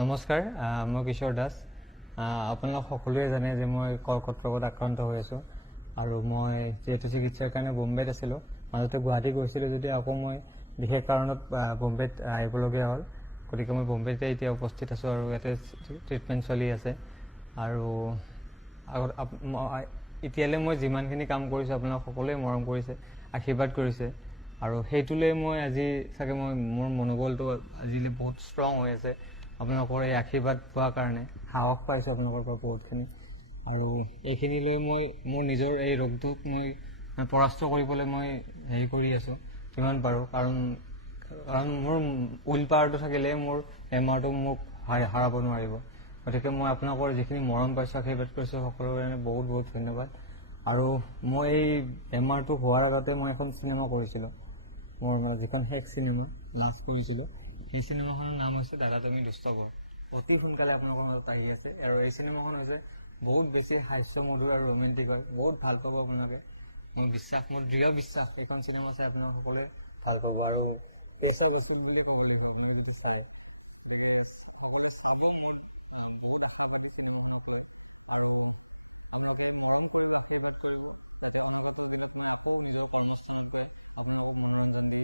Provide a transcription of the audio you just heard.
নমস্কাৰ, মই কিশোৰ দাস। আপোনালোক সকলোৱে জানে যে মই কৰ্কট ৰোগত আক্ৰান্ত হৈ আছোঁ আৰু মই যিহেতু চিকিৎসাৰ কাৰণে বোম্বেত আছিলোঁ, মাজতে গুৱাহাটী গৈছিলোঁ যদি আকৌ মই বিশেষ কাৰণত বোম্বেত আহিবলগীয়া হ'ল। গতিকে মই বোম্বেতে এতিয়া উপস্থিত আছোঁ আৰু ইয়াতে ট্ৰিটমেণ্ট চলি আছে। আৰু এতিয়ালৈ মই যিমানখিনি কাম কৰিছোঁ আপোনালোক সকলোৱে মৰম কৰিছে, আশীৰ্বাদ কৰিছে আৰু সেইটোলৈ মই আজি চাগে মোৰ মনোবলটো আজিলৈ বহুত ষ্ট্ৰং হৈ আছে। আপোনালোকৰ এই আশীৰ্বাদ পোৱাৰ কাৰণে সাহস পাইছোঁ আপোনালোকৰ পৰা বহুতখিনি। আৰু এইখিনিলৈ মই মোৰ নিজৰ এই ৰোগটোক মই পৰাস্ত কৰিবলৈ মই হেৰি কৰি আছোঁ যিমান পাৰোঁ, কাৰণ মোৰ উইল পাৱাৰটো থাকিলে মোৰ বেমাৰটো মোক হাৰাব নোৱাৰিব। গতিকে মই আপোনালোকৰ যিখিনি মৰম পাইছোঁ, আশীৰ্বাদ কৰিছোঁ, সকলোৰে কাৰণে বহুত বহুত ধন্যবাদ। আৰু মই এই বেমাৰটো হোৱাৰ আগতে মই এখন চিনেমা কৰিছিলোঁ, মোৰ মানে যিখন শেষ চিনেমা লাষ্ট কৰিছিলোঁ, সেই চিনেমাখনৰ নাম হৈছে দাদা তুমি দুষ্ট বৰ। অতি সোনকালে আপোনালোকৰ মাজত আহি আছে আৰু এই চিনেমাখন হৈছে বহুত বেছি হাস্যমধুৰ আৰু ৰোমেণ্টিক হয়। বহুত ভাল পাব আপোনালোকে, মোৰ দৃঢ় বিশ্বাস এইখন চিনেমা চাই আপোনালোক সকলোৱে ভাল পাব আৰু পেচা বাচুল বুলিয়ে ক'ব লাগিব আপোনালোকে যদি চায়। গতিকে সকলোৱে চাব, মোৰ বহুত আশাবাদী চিনেমাখনক লৈ। আৰু আপোনালোকে মৰম কৰিব, আশীৰ্বাদ কৰিব, যাতে অনাগত দিনত মই আকৌ নিজৰ কৰ্মস্থানত গৈ আপোনালোকক মনোৰঞ্জন দি